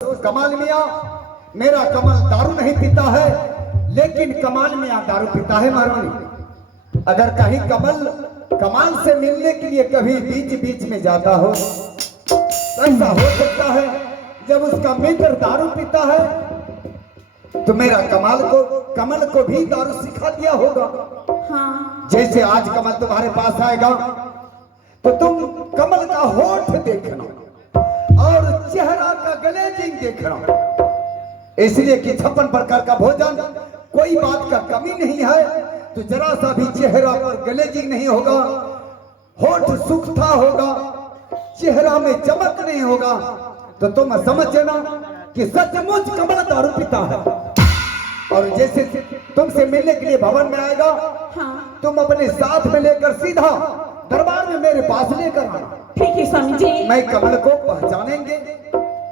कमाल मियाँ मेरा कमल दारू नहीं पीता है, लेकिन कमाल मियाँ दारू पीता है। महारानी अगर कहीं कमाल से मिलने के लिए कभी बीच बीच में जाता हो तो ऐसा हो सकता है जब उसका मित्र दारू पीता है तो मेरा कमल को भी दारू सिखा दिया होगा। हाँ। जैसे आज कमल तुम्हारे पास आएगा तो तुम कमल का होठ देखना और चेहरा का ग्लेजिंग देखना, इसलिए कि 56 प्रकार का भोजन कोई बात का कमी नहीं है, तो जरा सा भी चेहरा पर ग्लेजिंग नहीं होगा, होठ सूखता होगा, चेहरा में चमक नहीं होगा, तो तुम समझना कि सचमुच कमल दारू पीता है। और जैसे तुमसे मिलने के लिए भवन में आएगा, हाँ। तुम अपने साथ में लेकर सीधा दरबार में मेरे पास लेकर आना। ठीक है स्वामी जी। मैं कमल को पहचानेंगे,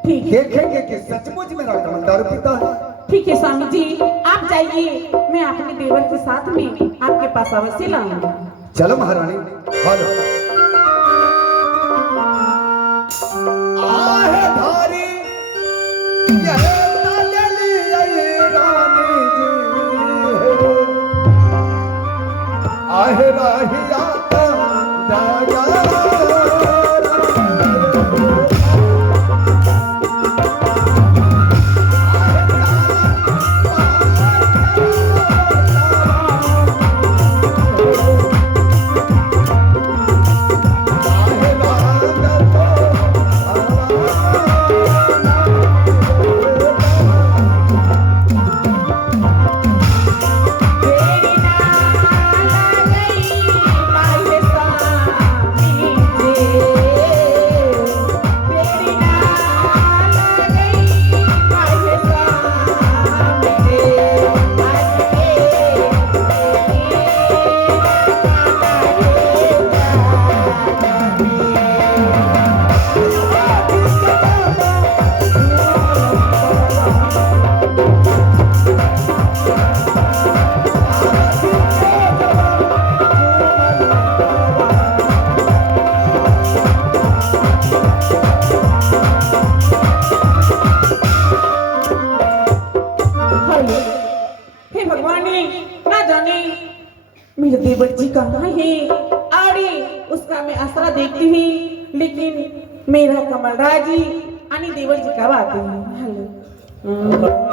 ठीक है। देखेंगे कि सचमुच मेरा कमल दारू पीता है। ठीक है स्वामी जी, आप जाइए, मैं अपने देवर के साथ में आपके पास अवश्य लाऊंगा। चलो महारानी, आ जाओ। आहे धारी यह लाडली रानी जी, आहे राहिया दया देवर जी कहाँ है? अरे उसका मैं आसरा देखती हूँ, लेकिन मेरा कमल राजी आणि देवर जी कब आते हैं? हेलो।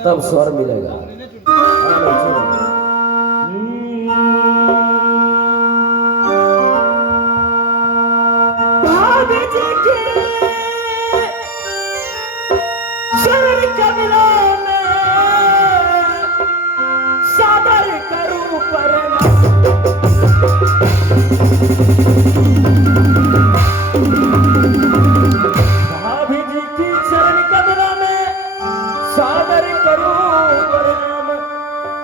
तब स्वर मिलेगा। भाभी जी के भाभी जी की चरण कमलों में सादर करूं प्रणाम।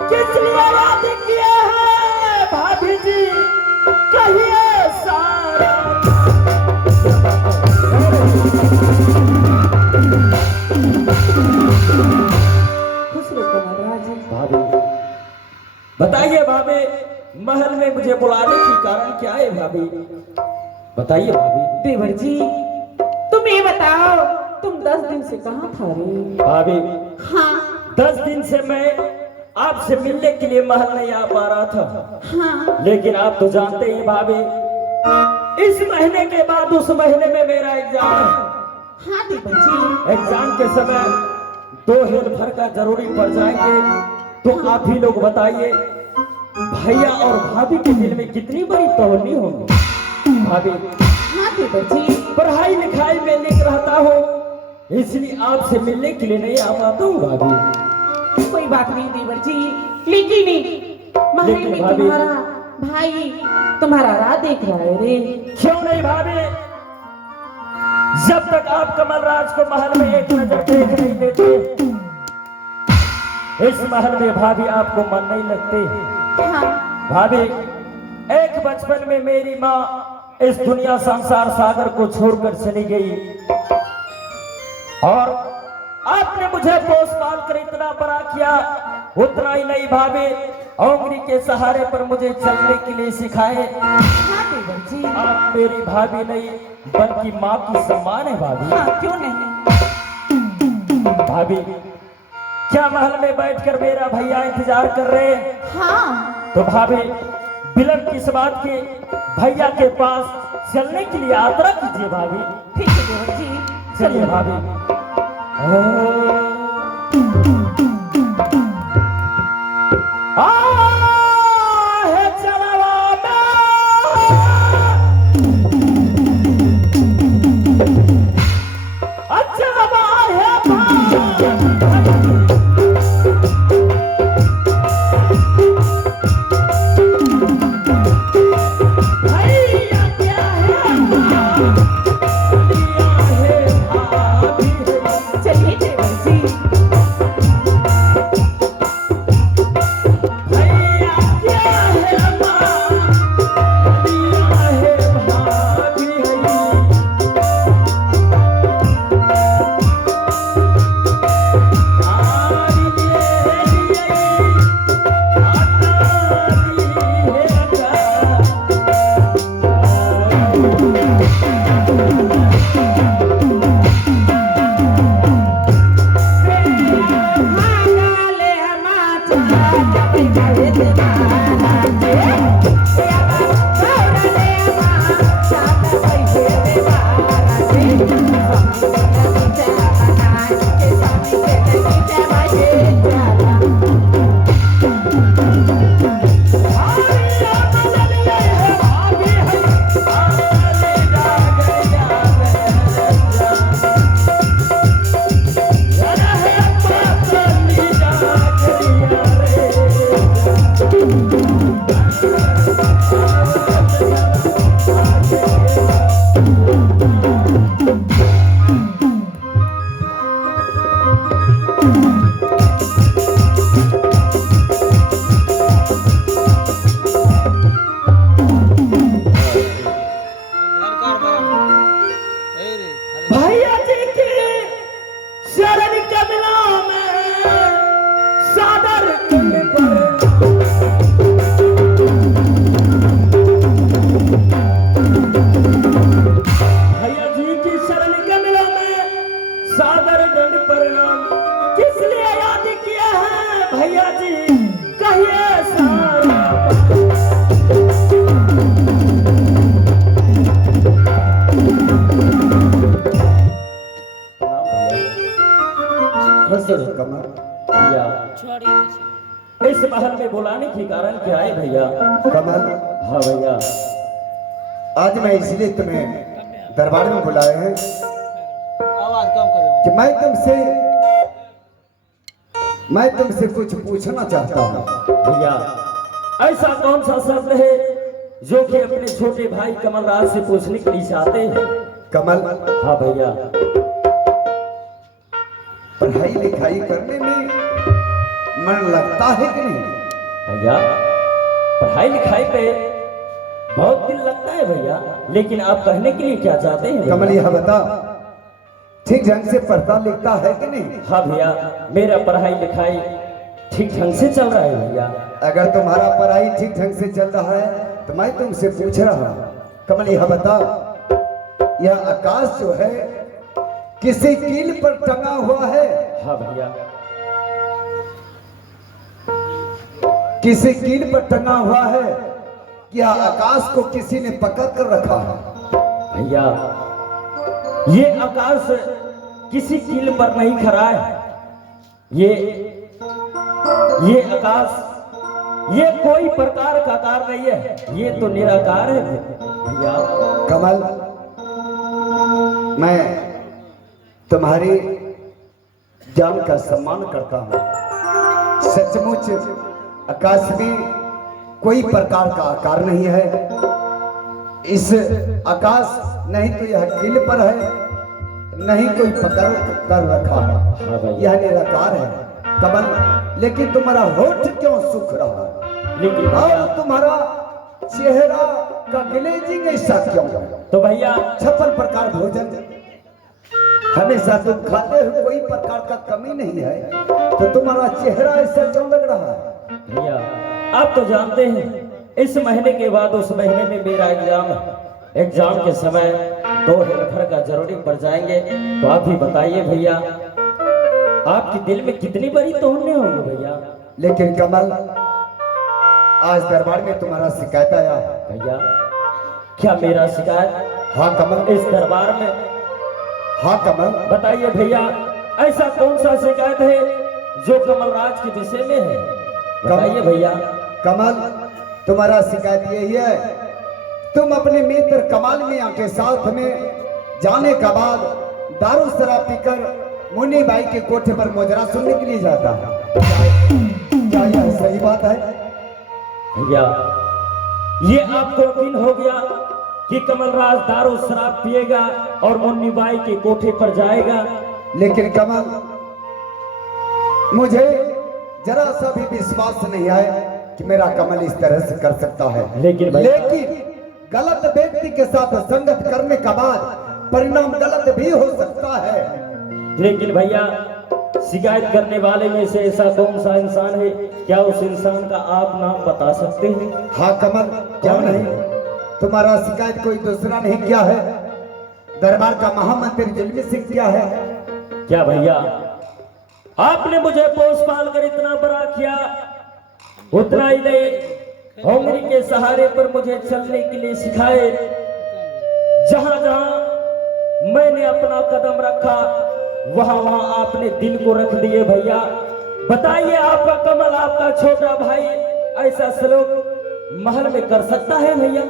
किस लिए याद किया है भाभी जी, कहिए सारा। खुश रहो कमलराज। भाभी बताइए भाभी, महल में मुझे बुलाने की कारण क्या है भाभी, बताइए भाभी। देवर जी तुम ये बताओ, तुम 10 दिन से कहाँ था रे? भाभी हाँ 10 दिन से मैं आपसे मिलने के लिए महल नहीं आ पा रहा था, हाँ लेकिन आप तो जानते ही भाभी, इस महीने के बाद उस महीने में मेरा एग्जाम है। हाँ देवर जी। एग्जाम के समय 2 हेल भर का जरूरी पड़ जाएंगे, तो आप ही लोग बताइए भैया और भाभी के दिल में कितनी बड़ी तवन्नी होगी। भाभी हाँ देवर जी। पढ़ाई लिखाई में लिख रहता हूँ, इसलिए आपसे मिलने के लिए नहीं आ पाता हूँ भाभी। कोई बात नहीं देवर जी, लेकिन महल में भाभी- तुम्हारा भाई तुम्हारा राह देख रहा है रे। क्यों नहीं भाभी, जब तक आप कमलराज को महल में एक नजर देख नहीं देते, इस महल में भाभी आपको मन नहीं लगते। हाँ भाभी एक बचपन में मेरी माँ इस दुनिया संसार सागर को छोड़कर चली गई, और आपने मुझे पोस पाल कर इतना बड़ा किया। उतना ही नहीं भाभी, उंगली के सहारे पर मुझे चलने के लिए सिखाए। हाँ देवर जी। आप मेरी भाभी नहीं बल्कि माँ की सम्मान है भाभी। हाँ क्यों नहीं। भाभी क्या महल में बैठकर मेरा भैया इंतजार कर रहे हैं? हाँ तो भाभी विलंब किस बात के, भैया के पास चलने के लिए यात्रा कीजिए भाभी। ठीक है देवर जी। चलिए भाभी। है चलवा में, अच्छा है भैया क्या है, चलिए देवर जी। भैया क्या है माँ, दिया है भाभी। भैया जी की शरण कमलों में सादर कर भैया जी की शरण कमलों में सादर दंड प्रणाम। किस लिए याद किया है भैया जी, कहिए सारा। खुश रहो कमल। भैया इस महल में बुलाने के कारण क्या है भैया? कमल हाँ भैया। आज मैं इसलिए तुम्हें दरबार में बुलाए हैं आवाज कम करो। कि मैं तुमसे कुछ पूछना चाहता हूँ। भैया ऐसा कौन सा शब्द है जो कि अपने छोटे भाई कमलराज से पूछने के लिए चाहते हैं। कमल, हाँ भैया। पढ़ाई लिखाई करने में मन लगता है कि नहीं? भैया पढ़ाई लिखाई पे बहुत दिल लगता है भैया, लेकिन आप कहने के लिए क्या चाहते हैं भैया? कमल यह बता, ठीक ढंग से पढ़ता लिखता है कि नहीं? हाँ भैया, मेरा पढ़ाई लिखाई ठीक ढंग से चल रहा है भैया। अगर तुम्हारा पढ़ाई ठीक ढंग से चल रहा है तो मैं तुमसे पूछ रहा हूं, कमल यह बता, यह आकाश जो है किसी कील पर टंगा हुआ है? हाँ भैया। किसी कील पर टंगा हुआ है? क्या आकाश को किसी ने पकड़ कर रखा है? भैया ये आकाश किसी कील पर नहीं खड़ा है। ये आकाश ये कोई प्रकार का आकार नहीं है, ये तो निराकार है भैया। कमल, मैं तुम्हारी ज्ञान का सम्मान करता हूं। सचमुच आकाश में कोई प्रकार का आकार नहीं है। इस आकाश नहीं तो यह कील पर है, नहीं कोई पकड़ कर रखा है, यह निराकार है। कमल, लेकिन तुम्हारा होठ क्यों सूख रहा है? लेकिन और तुम्हारा चेहरा का ग्लेजिंग ऐसा क्यों है? तो भैया 56 प्रकार भोजन हमेशा तुम खाते हो, कोई प्रकार का कमी नहीं है, तो तुम्हारा चेहरा ऐसा क्यों लग रहा है? भैया आप तो जानते हैं इस महीने के बाद उस महीने में मेरा एग्जाम है। एग्जाम के समय 2 हेल्पर का जरूरी पड़ जाएंगे, तो आप ही बताइए भैया, आपके दिल में कितनी बड़ी तोड़ने होंगे भैया? लेकिन कमल, आज दरबार में तुम्हारा शिकायत आया है। भैया क्या मेरा शिकायत? हाँ कमल। इस दरबार में? हाँ कमल। बताइए भैया, ऐसा कौन सा शिकायत है जो कमलराज के विषय में है? बताइए भैया। कमल, तुम्हारा शिकायत यही है, तुम अपने मित्र कमाल मियां के साथ में जाने का बाद दारू शराब पीकर मुन्नी बाई के कोठे पर मोजरा सुनने के लिए जाता है। क्या यह सही बात है? भैया ये आपको यकीन हो गया कि कमलराज दारू शराब पिएगा और मुन्नी बाई के कोठे पर जाएगा? लेकिन कमल, मुझे जरा सा भी विश्वास नहीं है कि मेरा कमल इस तरह से कर सकता है। लेकिन गलत व्यक्ति के साथ संगत करने का बाद परिणाम गलत भी हो सकता है। लेकिन भैया शिकायत करने वाले में से ऐसा कौन सा इंसान है, क्या उस इंसान का आप नाम बता सकते हैं? हाँ कमल, क्यों नहीं, तुम्हारा शिकायत कोई दूसरा नहीं किया है, दरबार का महामंत्री जुल्मी सिंह किया है। क्या भैया आपने मुझे पोस पाल कर इतना बड़ा किया, उतना ही नहीं होंगरी के सहारे पर मुझे चलने के लिए सिखाए। जहां जहां मैंने अपना कदम रखा वहां वहां आपने दिल को रख दिए। भैया बताइए, आपका कमल, आपका छोटा भाई ऐसा सलूक महल में कर सकता है भैया?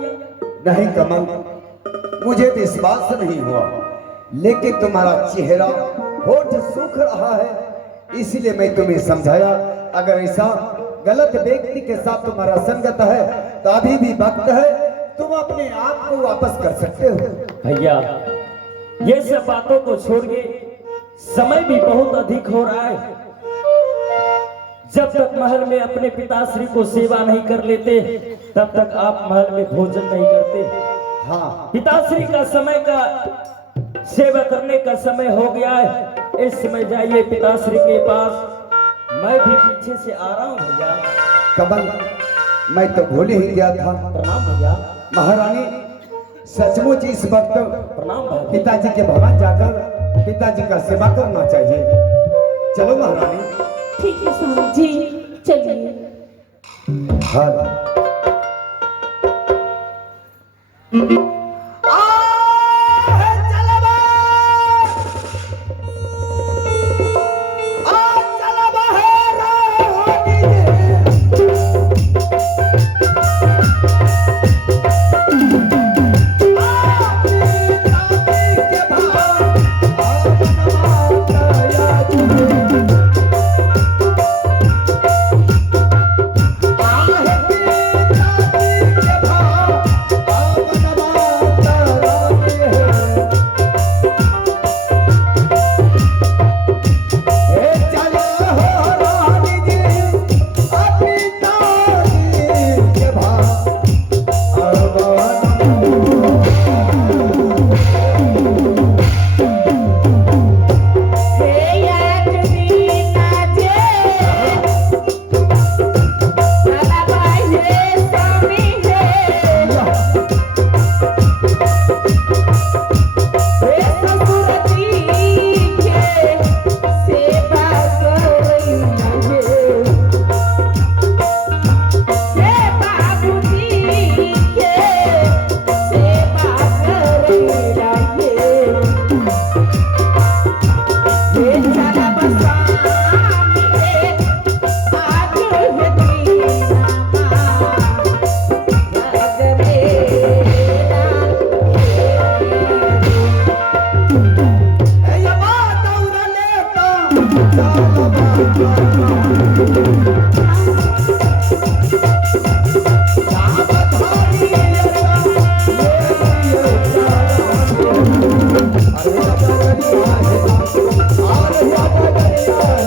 नहीं कमल, मुझे विश्वास नहीं हुआ, लेकिन तुम्हारा चेहरा होठ सूख रहा है, इसलिए मैं तुम्हें समझाया। अगर ऐसा गलत व्यक्ति के साथ तुम्हारा संगत है तो अभी भी वक्त है, तुम अपने आप को वापस कर सकते हो। भैया ये सब बातों को छोड़िए, समय भी बहुत अधिक हो रहा है। जब तक महल में अपने पिताश्री को सेवा नहीं कर लेते तब तक आप महल में भोजन नहीं करते। हाँ, पिताश्री का समय का सेवा करने का समय हो गया है। इस समय जाइए पिताश्री के पास, मैं भी पीछे से आ रहा हूँ भैया। कमल, मैं तो भूल ही गया था। प्रणाम भैया। महारानी, सचमुच इस वक्त प्रणाम भाई। पिताजी के भवन जाकर पिताजी का सेवा करना चाहिए। चलो महारानी। ठीक है स्वामी जी, चलिए। हाँ। डगरिया है आ रहिया डगरिया है।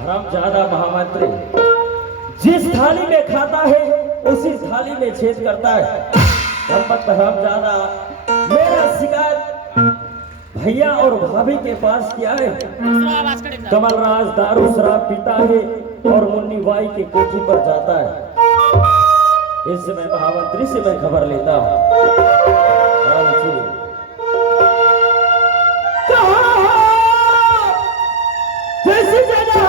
हरामजादा महामंत्री जिस थाली में खाता है उसी थाली में छेद करता है। संपत हरामजादा मेरा शिकायत भैया और भाभी के पास किया है। कमलराज दारू शराब पीता है और मुन्नी बाई की कोठी पर जाता है। इस समय महामंत्री से मैं खबर लेता हूँ। कैसी जगह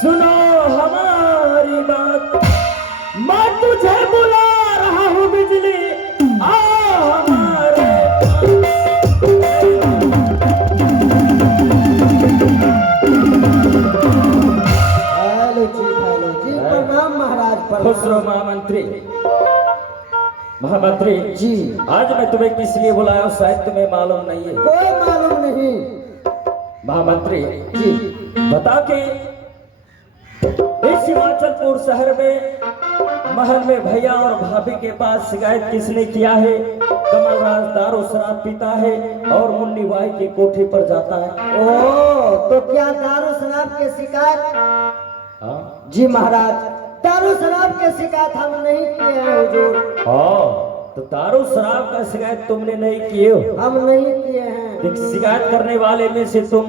सुनो हमारी बात, मैं तुझे बुला रहा हूँ बिजली आ हमारे हेलो जी प्रणाम महाराज। खुश रहो महामंत्री। महामंत्री जी आज मैं तुम्हें किस लिए बुलाया हूँ शायद तुम्हें मालूम नहीं है। कोई मालूम नहीं। महामंत्री जी बता के इस हिमाचलपुर शहर में महल में भैया और भाभी के पास शिकायत किसने किया है? कमलराज दारू शराब पीता है और मुन्नी बाई की कोठी पर जाता है। ओ तो क्या दारू शराब के शिकायत? हाँ जी महाराज दारू शराब के शिकायत हम नहीं किए हैं हुजूर। तो दारू शराब का शिकायत तुमने नहीं किए हो? हम नहीं किए हैं। एक शिकायत करने वाले में से तुम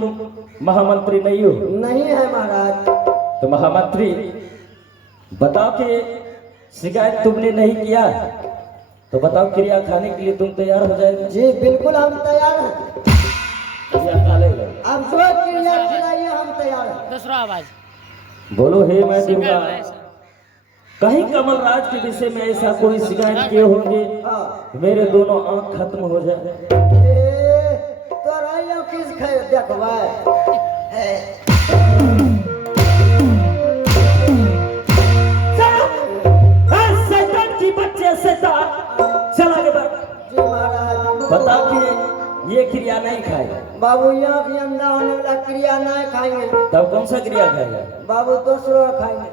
महामंत्री नहीं हो? नहीं है महाराज। तो महामंत्री बताओ कि शिकायत तुमने नहीं किया तो बताओ क्रिया खाने के लिए तुम तैयार हो जाएगा? जी बिल्कुल हम तैयार हैं। क्रिया खा लेगा? अब जो क्रिया खिलाइए हम तैयार हैं। दूसरा आवाज बोलो हे मैं दुर्गा। कहीं कमलराज के विषय में ऐसा कोई शिकायत किए होंगे मेरे दोनों आंख खत्म हो जाए। तो रहियो किस देखवा चला के जी महाराज। बता कि ये क्रिया नहीं खाएगा। बाबू यहाँ भी अंडा होने वाला क्रिया नहीं खाएंगे। तब कौन सा क्रिया खाएगा? बाबू दूसरा खाएंगे।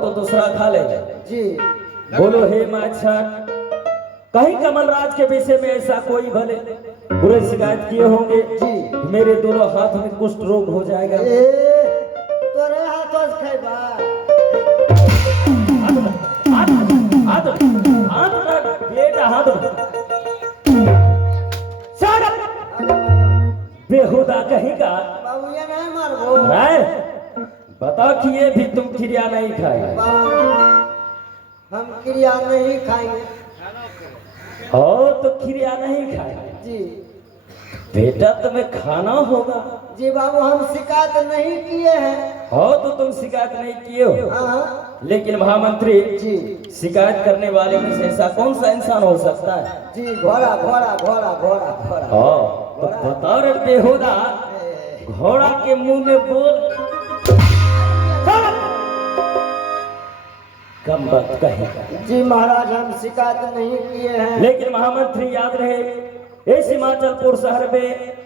तो दूसरा खा लेगा। जी बोलो हे माछा। कहीं कमलराज के विषय में ऐसा कोई भले बुरे शिकायत किए होंगे जी मेरे दोनों हाथ में कुष्ठ रोग हो जाएगा। तोरे हाथों से खाइबा। बेहुदा कहेगा। बाबू ये नहीं मारबो। बता कि ये भी तुम क्रिया नहीं खाए। हम क्रिया नहीं खाएंगे। तो क्रिया नहीं खाए जी बेटा तुम्हें खाना होगा। जी बाबू हम शिकायत नहीं किए हैं। तो तुम शिकायत नहीं किए हो। हाँ लेकिन महामंत्री जी शिकायत करने वाले में से ऐसा कौन सा इंसान हो सकता है? जी घोड़ा घोड़ा घोड़ा घोड़ा घोड़ा। तो बताओ रे बेहुदा घोड़ा के मुंह में बोल कम बात कहेगा। जी महाराज हम शिकायत नहीं किए हैं। लेकिन महामंत्री याद रहे इस हिमाचलपुर शहर में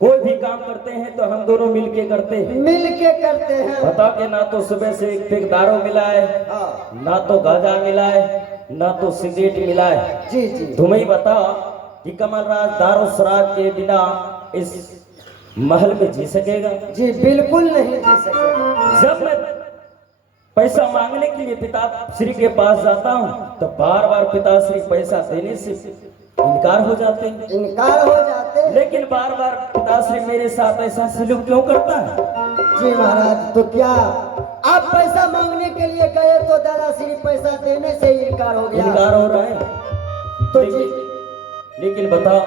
कोई भी काम करते हैं तो हम दोनों मिलके करते हैं। मिल के करते हैं। बता के ना तो सुबह से एक पैक दारू मिला है ना तो गांजा मिला है ना तो सिगरेट मिला है। जी जी तुम्हें ही बताओ कि कमलराज दारू शराब के बिना इस महल में जी सकेगा? जी बिल्कुल नहीं जी सकेगा। जब मैं पैसा मांगने के लिए पिताश्री के पास जाता हूँ तो बार बार पिताश्री पैसा देने से इनकार हो जाते हैं। इनकार हो जाते हैं। लेकिन बार बार पिताश्री मेरे साथ ऐसा सलूक क्यों करता है? जी महाराज तो क्या आप पैसा मांगने के लिए गए तो दादाश्री पैसा देने से इनकार हो गया? इनकार हो रहा है। तो लेकिन बताओ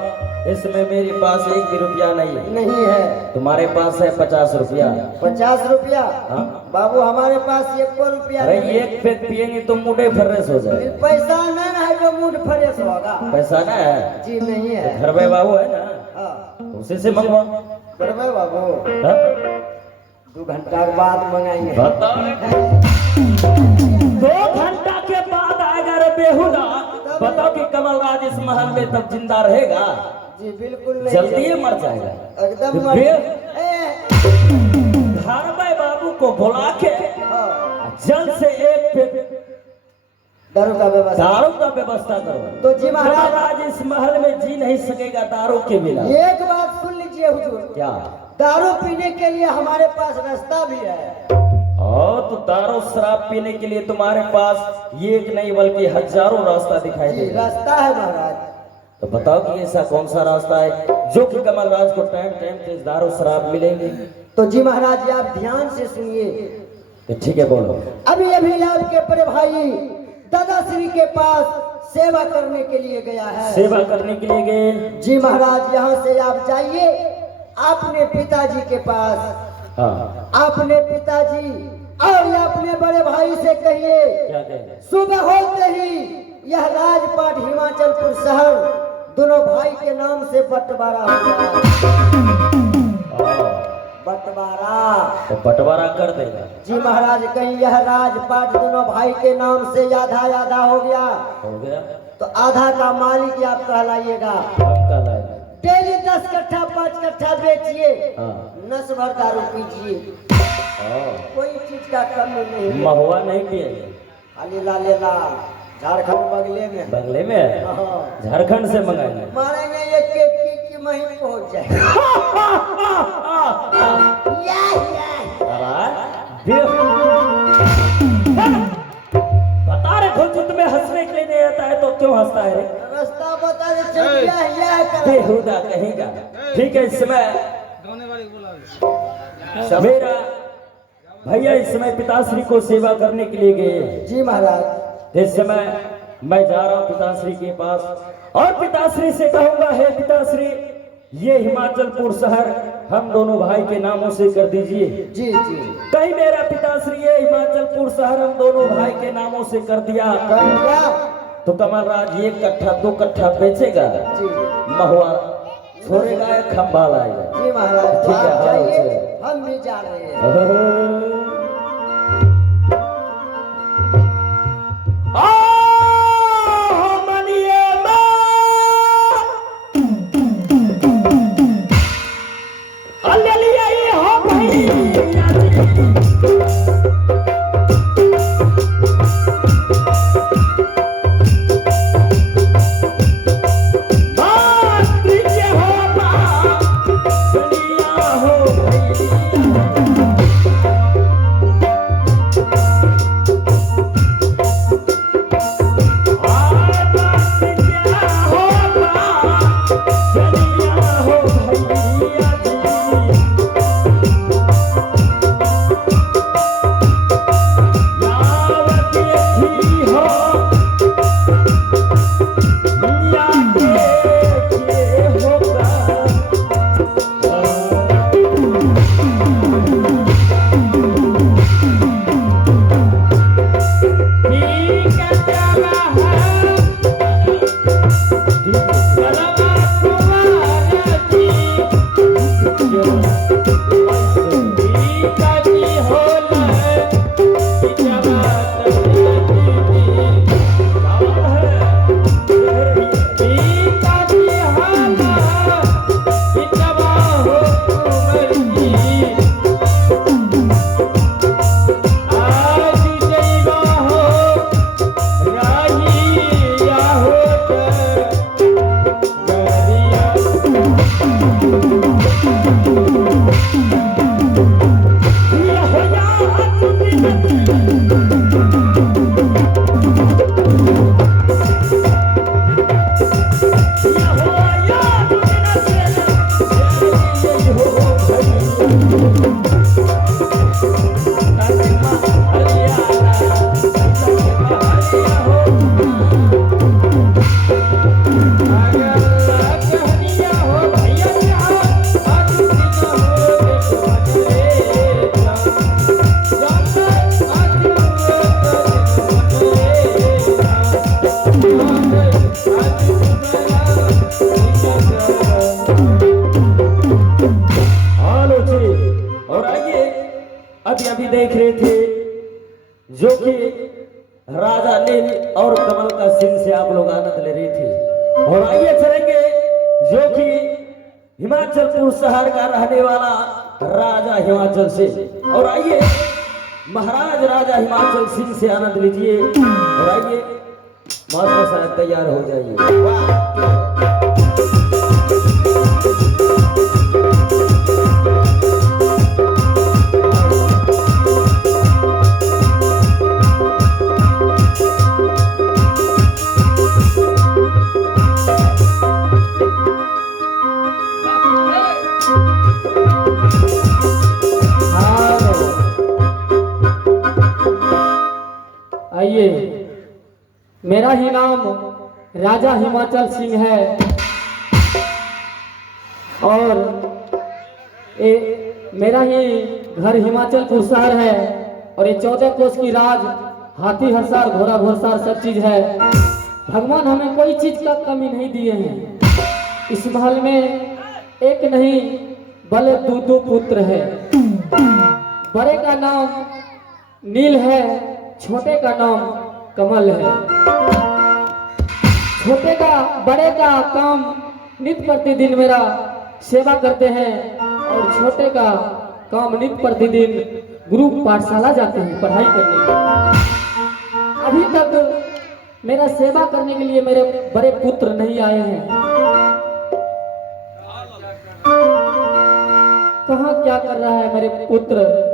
इसमें मेरे पास एक भी रुपया नहीं है। नहीं है। तुम्हारे पास है 50 रुपया। 50 रुपया? हाँ बाबू हमारे पास एक रुपया अरे नहीं। एक पैक पियेंगे तो मुंडे फर्रेस हो जाए। पैसा नहीं है जो मूड फ्रेश होगा। पैसा ना है? जी नहीं है। घर में बाबू है ना हाँ उसी से मंगवा। करवे बाबू हाँ? 2 घंटा के बाद मंगाएंगे। बताओ 2 घंटा के बाद आएगा रे बेहुदा। बताओ कि कमलराज इस महल में तब जिंदा रहेगा? जी बिल्कुल नहीं, जल्दी ही मर जाएगा। एकदम धारबाई बाबू को बुला के जल्द से एक दारू का व्यवस्था दारू का व्यवस्था करो। तो जी महाराज कमलराज इस महल में जी नहीं सकेगा दारू के बिना। एक बात सुन लीजिए हुजूर, क्या? दारू पीने के लिए हमारे पास रास्ता भी है। तो दारू शराब पीने के लिए तुम्हारे पास एक नहीं बल्कि हजारों रास्ता दिखाई जी देगा। रास्ता है महाराज। तो बताओ कि ऐसा कौन सा रास्ता है जो कि कमलराज को टाइम टाइम पे दारू शराब मिलेंगे? तो जी महाराज जी आप ध्यान से सुनिए। तो ठीक है बोलो। अभी अभी आपके बड़े भाई दादा श्री के पास सेवा करने के लिए गया है। सेवा करने के लिए गए? जी महाराज यहाँ से आप जाइए अपने पिताजी के पास। हाँ। अपने पिताजी और अपने बड़े भाई से कहिए क्या कहेंगे? सुबह होते ही यह राजपाट हिमाचलपुर शहर दोनों भाई के नाम से बंटवारा हो गया। बंटवारा तो बंटवारा कर देगा। जी महाराज कहीं यह राजपाट दोनों भाई के नाम से आधा आधा हो गया हो गया तो आधा का मालिक आप कहलाइएगा। पक्का लाएगा। डेली 10 कट्ठा 5 कट्ठा बेचिए, हाँ। नस भर दारू पीजिए, कोई चीज का कमी नहीं है। महुआ नहीं पिएगा? खाली लाले लाल झारखंड बगले में। बंगले में है? हाँ। झारखंड से मंगाएंगे। मारेंगे ये केक की वहीं पहुंच जाए। बता रहे खुद तुम्हें हंसने के लिए नहीं आता है तो क्यों हंसता है रे? रास्ता बता दे चल यह कर। बेहुदा कहेगा। ठीक है इस समय गाने वाले को बुला मेरा भैया इस समय पिताश्री को सेवा करने के लिए गए। जी महाराज। इस समय मैं जा रहा हूँ पिताश्री के पास और पिताश्री से कहूंगा हे पिताश्री ये हिमाचलपुर शहर हम दोनों भाई के नामों से कर दीजिए। जी जी कहीं मेरा पिताश्री ये हिमाचलपुर शहर हम दोनों भाई के नामों से कर दिया कर दिया। तो कमलराज 1 कट्ठा 2 कट्ठा बेचेगा, जी महुआ छोड़ेगा या खंभा लाएगा? जी महाराज ठीक है, आप हाँ, जाइए उसे। हम भी जा रहे हैं। या अभी अभी देख रहे थे, जो कि राजा नील और कमल का सीन से आप लोग आनंद ले रहे थे। और आइए चलेंगे जो कि हिमाचलपुर शहर का रहने वाला राजा हिमाचल से, और आइए महाराज राजा हिमाचल सिंह से आनंद लीजिए। और आइए मास्टर साहब तैयार हो जाइए। आइए, मेरा ही नाम राजा हिमाचल सिंह है और मेरा ही घर हिमाचलपुर शहर है और ये 14 कोस की राज, हाथी हरसार घोड़ा घोड़सार सब चीज है। भगवान हमें कोई चीज का कमी नहीं दिए हैं। इस महल में एक नहीं बल्कि दो पुत्र है। बड़े का नाम नील है, छोटे का नाम कमल है। छोटे का बड़े का काम नित्य प्रतिदिन मेरा सेवा करते हैं और छोटे का काम नित्य प्रतिदिन गुरु पाठशाला जाते हैं पढ़ाई करने के लिए। अभी तक मेरा सेवा करने के लिए मेरे बड़े पुत्र नहीं आए हैं। कहाँ क्या कर रहा है मेरे पुत्र?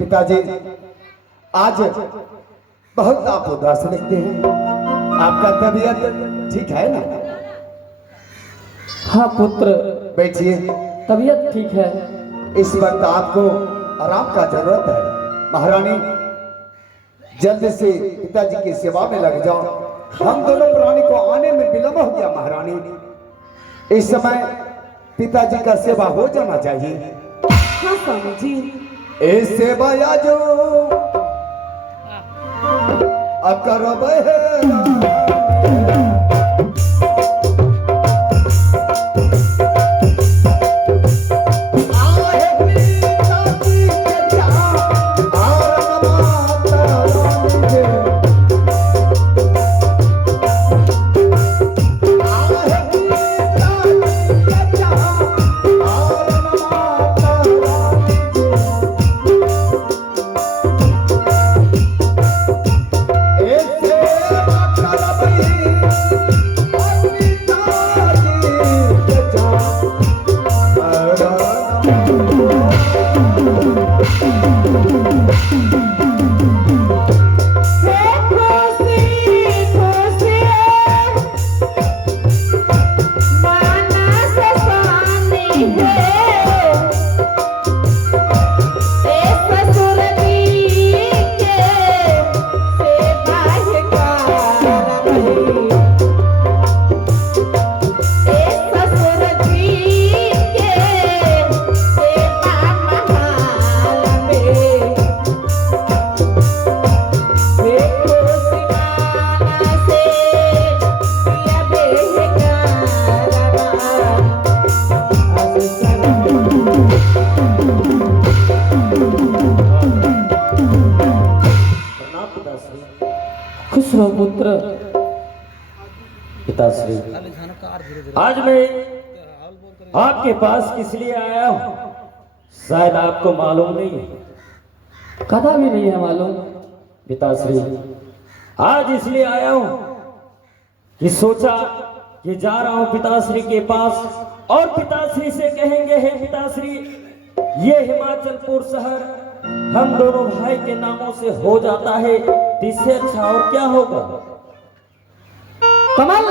पिताजी, आज बहुत आप उदास लगते हैं। आपका तबीयत ठीक है ना? हाँ पुत्र, बैठिए। तबीयत ठीक है। इस वक्त आपको आराम का जरूरत है। महारानी, जल्द से पिताजी की सेवा में लग जाओ। हम दोनों प्राणी को आने में विलंब हो गया महारानी। इस समय पिताजी का सेवा हो जाना चाहिए। हाँ स्वामी जी। ए सेवा जो अकरब है Bye. पिताश्री। खुश रहो पुत्र। पिताश्री, आज मैं आपके पास किस लिए आया हूँ शायद आपको मालूम नहीं है। कदा भी नहीं है मालूम। पिताश्री, आज इसलिए आया हूँ कि सोचा कि जा रहा हूँ पिताश्री के पास और पिताश्री से कहेंगे, हे पिताश्री, ये हिमाचलपुर शहर हम दोनों भाई के नामों से हो जाता है, तो इससे अच्छा और क्या होगा। कमल,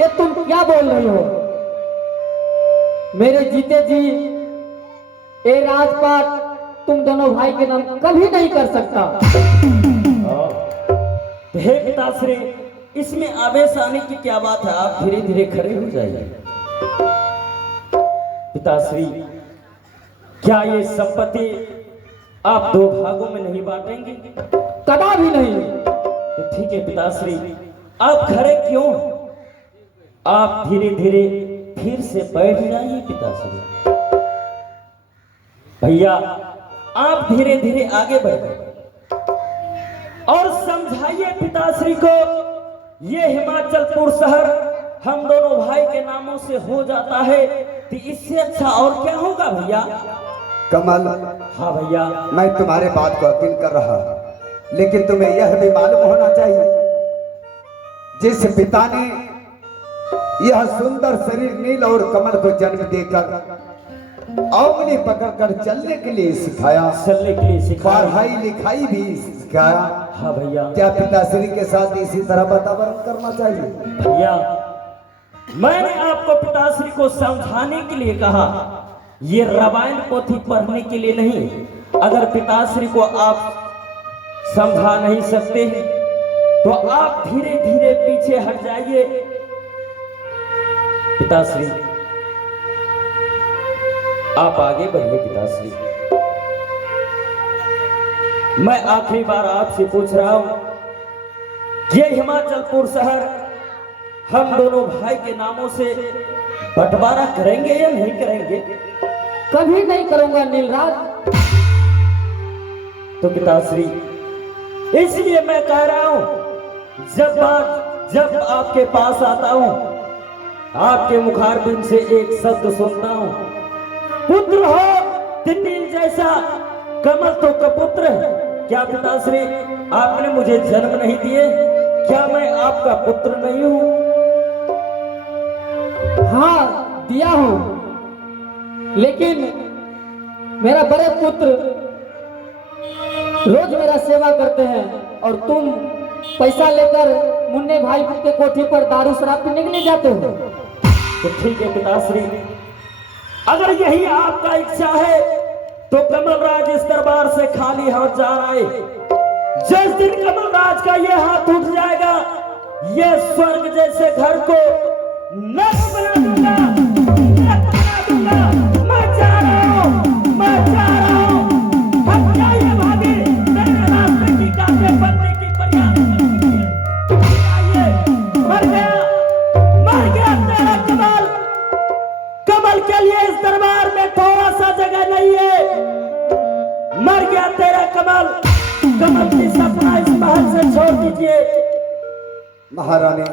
ये तुम क्या बोल रही हो? मेरे जीते जी ये राजपाट तुम दोनों भाई के नाम कभी नहीं कर सकता। हे पिताश्री, इसमें आवेश आने की क्या बात है, आप धीरे धीरे खड़े हो जाइए। पिताश्री, क्या ये संपत्ति आप दो भागों में नहीं बांटेंगे? कदा भी नहीं। तो ठीक है पिताश्री, आप खड़े क्यों? आप धीरे धीरे फिर से बैठ जाइए पिताश्री। भैया, आप धीरे धीरे आगे बढ़िए और समझाइए पिताश्री को, ये हिमाचलपुर शहर हम दोनों भाई के नामों से हो जाता है, तो इससे अच्छा और क्या होगा भैया। कमल, हाँ भैया। मैं तुम्हारे बात को यकीन कर रहा हूं, लेकिन तुम्हें यह भी मालूम होना चाहिए, जिस पिता ने यह सुंदर शरीर नील और कमल को जन्म देकर उंगली पकड़कर चलने के लिए सिखाया, चलने के लिए सिखाया, पढ़ाई लिखाई भी सिखाया, हाँ भैया, क्या पिताश्री के साथ इसी तरह वातावरण करना चाहिए? भैया, मैंने आपको पिताश्री को समझाने के लिए कहा, ये रामायण पोथी पढ़ने के लिए नहीं। अगर पिताश्री को आप समझा नहीं सकते हैं तो आप धीरे धीरे पीछे हट जाइए। पिताश्री, आप आगे बढ़िए। पिताश्री, मैं आखिरी बार आपसे पूछ रहा हूं, ये हिमाचलपुर शहर हम दोनों भाई के नामों से बंटवारा करेंगे या नहीं करेंगे? कभी नहीं करूंगा नीलराज। तो पिताश्री, इसलिए मैं कह रहा हूं, जब आपके पास आता हूं, आपके मुखारबिंद से एक शब्द सुनता हूं, पुत्र हो तितली जैसा, कमल तो कपुत्र है। क्या पिताश्री, आपने मुझे जन्म नहीं दिए? क्या मैं आपका पुत्र नहीं हूं? हाँ, दिया हूं, लेकिन मेरा बड़े पुत्र रोज मेरा सेवा करते हैं और तुम पैसा लेकर मुन्ने भाई के कोठी पर दारू शराब पीने के लिए जाते हो। तो ठीक है पिताश्री, अगर यही आपका इच्छा है तो कमलराज इस दरबार से खाली हाथ जा रहा है। जिस दिन कमलराज का ये हाथ उठ जाएगा, ये स्वर्ग जैसे घर को नर्क बना दूंगा, नर्क बना दूंगा। मैं जा रहा हूं। हम जाइए भाभी, मेरे रास्ते की कांटे बनने की प्रयास मर गया तेरा कमल। कमल के लिए इस दरबार में थोड़ा सा जगह नहीं है। मर गया तेरा कमल। कमल की सपना इस महल से छोड़ दीजिए। महारानी,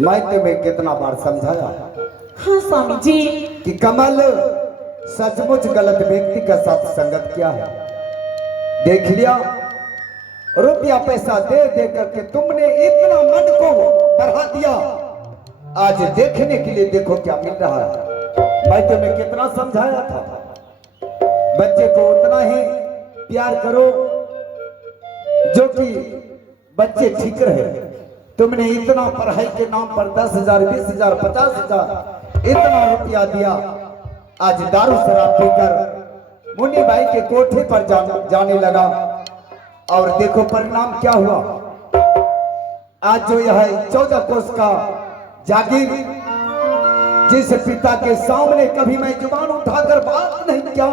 मैं तुम्हें कितना बार समझाया हाँ स्वामी जी। कि कमल सचमुच गलत व्यक्ति का साथ संगत किया है। देख लिया, रुपया पैसा दे दे करके तुमने इतना मन को बढ़ा दिया। आज देखने के लिए देखो क्या मिल रहा है। मैं तुम्हें कितना समझाया था, बच्चे को उतना ही प्यार करो जो कि बच्चे ठीक रहे। तुमने इतना पढ़ाई के नाम पर 10,000, 20,000, 50,000 इतना रुपया दिया। आज दारू शराब पीकर मुन्नी भाई के कोठे पर जाने लगा और देखो परिणाम क्या हुआ। आज जो यह 14 कोस का जागीर, जिस पिता के सामने कभी मैं जुबान उठाकर बात नहीं किया,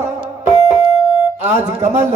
आज कमल